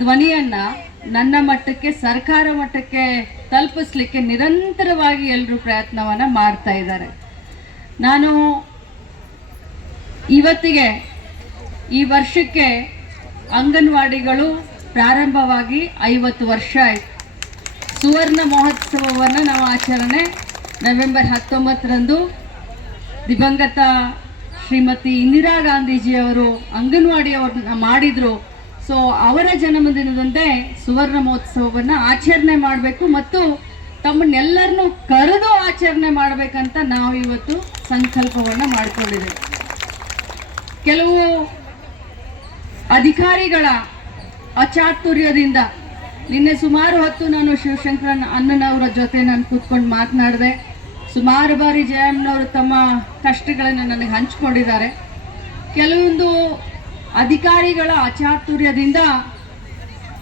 ಧ್ವನಿಯನ್ನ ನನ್ನ ಮಟ್ಟಕ್ಕೆ ಸರ್ಕಾರ ಮಟ್ಟಕ್ಕೆ ತಲುಪಿಸ್ಲಿಕ್ಕೆ ನಿರಂತರವಾಗಿ ಎಲ್ಲರೂ ಪ್ರಯತ್ನವನ್ನ ಮಾಡ್ತಾ ಇದ್ದಾರೆ ನಾನು ಇವತ್ತಿಗೆ ಈ ವರ್ಷಕ್ಕೆ ಅಂಗನವಾಡಿಗಳು ಪ್ರಾರಂಭವಾಗಿ ಐವತ್ತು ವರ್ಷ ಆಯಿತು ಸುವರ್ಣ ಮಹೋತ್ಸವವನ್ನು ನಾವು ಆಚರಣೆ ನವೆಂಬರ್ ಹತ್ತೊಂಬತ್ತರಂದು ದಿವಂಗತ ಶ್ರೀಮತಿ ಇಂದಿರಾ ಗಾಂಧೀಜಿಯವರು ಅಂಗನವಾಡಿಯವ್ರನ್ನ ಮಾಡಿದರು ಸೊ ಅವರ ಜನ್ಮದಿನದಂತೆ ಸುವರ್ಣ ಮಹೋತ್ಸವವನ್ನು ಆಚರಣೆ ಮಾಡಬೇಕು ಮತ್ತು ತಮ್ಮನ್ನೆಲ್ಲರನ್ನು ಕರೆದು ಆಚರಣೆ ಮಾಡಬೇಕಂತ ನಾವು ಇವತ್ತು ಸಂಕಲ್ಪವನ್ನು ಮಾಡಿಕೊಂಡಿದ್ದೇವೆ ಕೆಲವು ಅಧಿಕಾರಿಗಳ ಅಚಾತುರ್ಯದಿಂದ ನಿನ್ನೆ ಸುಮಾರು ಹೊತ್ತು ನಾನು ಶಿವಶಂಕರನ್ ಅಣ್ಣನವರ ಜೊತೆ ನಾನು ಕೂತ್ಕೊಂಡು ಮಾತನಾಡಿದೆ ಸುಮಾರು ಬಾರಿ ಜಯಮ್ಮನವರು ತಮ್ಮ ಕಷ್ಟಗಳನ್ನು ನನಗೆ ಹಂಚಿಕೊಂಡಿದ್ದಾರೆ ಕೆಲವೊಂದು ಅಧಿಕಾರಿಗಳ ಅಚಾತುರ್ಯದಿಂದ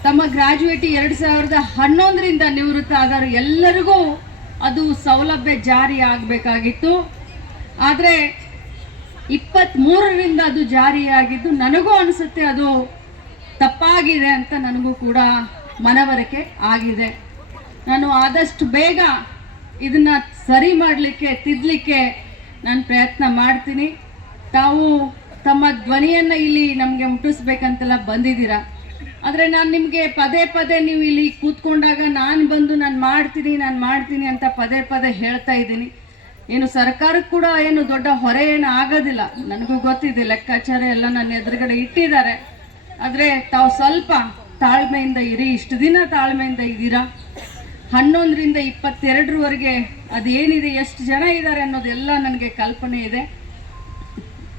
ತಮ್ಮ ಗ್ರಾಜ್ಯುಯೇಟಿ ಎರಡು ಸಾವಿರದ ಹನ್ನೊಂದರಿಂದ ನಿವೃತ್ತ ಆದರೂ ಎಲ್ಲರಿಗೂ ಅದು ಸೌಲಭ್ಯ ಜಾರಿ ಆಗಬೇಕಾಗಿತ್ತು ಆದರೆ ಇಪ್ಪತ್ತ್ಮೂರರಿಂದ ಅದು ಜಾರಿಯಾಗಿದ್ದು ನನಗೂ ಅನಿಸುತ್ತೆ ಅದು ತಪ್ಪಾಗಿದೆ ಅಂತ ನನಗೂ ಕೂಡ ಮನವರಿಕೆ ಆಗಿದೆ ನಾನು ಆದಷ್ಟು ಬೇಗ ಇದನ್ನು ಸರಿ ಮಾಡಲಿಕ್ಕೆ ತಿದ್ದಲಿಕ್ಕೆ ನಾನು ಪ್ರಯತ್ನ ಮಾಡ್ತೀನಿ ತಾವು ತಮ್ಮ ಧ್ವನಿಯನ್ನು ಇಲ್ಲಿ ನಮಗೆ ಮುಟ್ಟಿಸ್ಬೇಕಂತೆಲ್ಲ ಬಂದಿದ್ದೀರಾ ಆದರೆ ನಾನು ನಿಮಗೆ ಪದೇ ಪದೇ ನೀವು ಇಲ್ಲಿ ಕೂತ್ಕೊಂಡಾಗ ನಾನು ಬಂದು ನಾನು ಮಾಡ್ತೀನಿ ನಾನು ಮಾಡ್ತೀನಿ ಅಂತ ಪದೇ ಪದೇ ಹೇಳ್ತಾ ಇದ್ದೀನಿ ಏನು ಸರ್ಕಾರಕ್ಕೆ ಕೂಡ ಏನು ದೊಡ್ಡ ಹೊರೆ ಏನು ಆಗೋದಿಲ್ಲ ನನಗೂ ಗೊತ್ತಿದೆ ಲೆಕ್ಕಾಚಾರ ಎಲ್ಲ ನನ್ನ ಎದುರುಗಡೆ ಇಟ್ಟಿದ್ದಾರೆ ಆದರೆ ತಾವು ಸ್ವಲ್ಪ ತಾಳ್ಮೆಯಿಂದ ಇರಿ ಇಷ್ಟು ದಿನ ತಾಳ್ಮೆಯಿಂದ ಇದ್ದೀರಾ ಹನ್ನೊಂದರಿಂದ ಇಪ್ಪತ್ತೆರಡರವರೆಗೆ ಅದೇನಿದೆ ಎಷ್ಟು ಜನ ಇದ್ದಾರೆ ಅನ್ನೋದೆಲ್ಲ ನನಗೆ ಕಲ್ಪನೆ ಇದೆ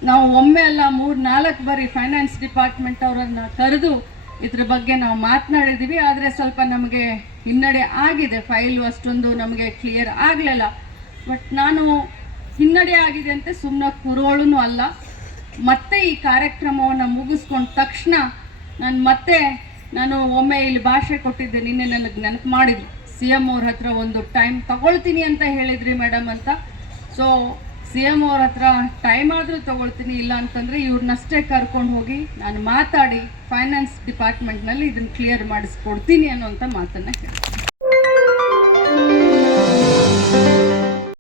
ನಾವು ಒಮ್ಮೆ ಅಲ್ಲ ಮೂರು ನಾಲ್ಕು ಬಾರಿ ಫೈನಾನ್ಸ್ ಡಿಪಾರ್ಟ್ಮೆಂಟ್ ಅವರನ್ನ ಕರೆದು ಇದ್ರ ಬಗ್ಗೆ ನಾವು ಮಾತನಾಡಿದ್ದೀವಿ ಆದರೆ ಸ್ವಲ್ಪ ನಮಗೆ ಹಿನ್ನಡೆ ಆಗಿದೆ ಫೈಲು ಅಷ್ಟೊಂದು ನಮಗೆ ಕ್ಲಿಯರ್ ಆಗಲಿಲ್ಲ ಬಟ್ ನಾನು ಹಿನ್ನಡೆ ಆಗಿದೆ ಅಂತ ಸುಮ್ಮನೆ ಕುರೋಳು ಅಲ್ಲ ಮತ್ತೆ ಈ ಕಾರ್ಯಕ್ರಮವನ್ನು ಮುಗಿಸ್ಕೊಂಡ ತಕ್ಷಣ ನಾನು ಮತ್ತೆ ನಾನು ಒಮ್ಮೆ ಇಲ್ಲಿ ಭಾಷೆ ಕೊಟ್ಟಿದ್ದೆ ನಿನ್ನೆ ನನಗೆ ನೆನಪು ಮಾಡಿದ್ರು ಸಿ ಎಮ್ ಅವ್ರ ಹತ್ರ ಒಂದು ಟೈಮ್ ತಗೊಳ್ತೀನಿ ಅಂತ ಹೇಳಿದ್ರಿ ಮೇಡಮ್ ಅಂತ ಸೊ ಸಿ ಎಮ್ ಅವ್ರ ಹತ್ರ ಟೈಮ್ ಆದರೂ ತಗೊಳ್ತೀನಿ ಇಲ್ಲ ಅಂತಂದರೆ ಇವ್ರನ್ನಷ್ಟೇ ಕರ್ಕೊಂಡು ಹೋಗಿ ನಾನು ಮಾತಾಡಿ ಫೈನಾನ್ಸ್ ಡಿಪಾರ್ಟ್ಮೆಂಟ್ನಲ್ಲಿ ಇದನ್ನು ಕ್ಲಿಯರ್ ಮಾಡಿಸ್ಕೊಡ್ತೀನಿ ಅನ್ನೋಂಥ ಮಾತನ್ನು ಹೇಳ್ತೀನಿ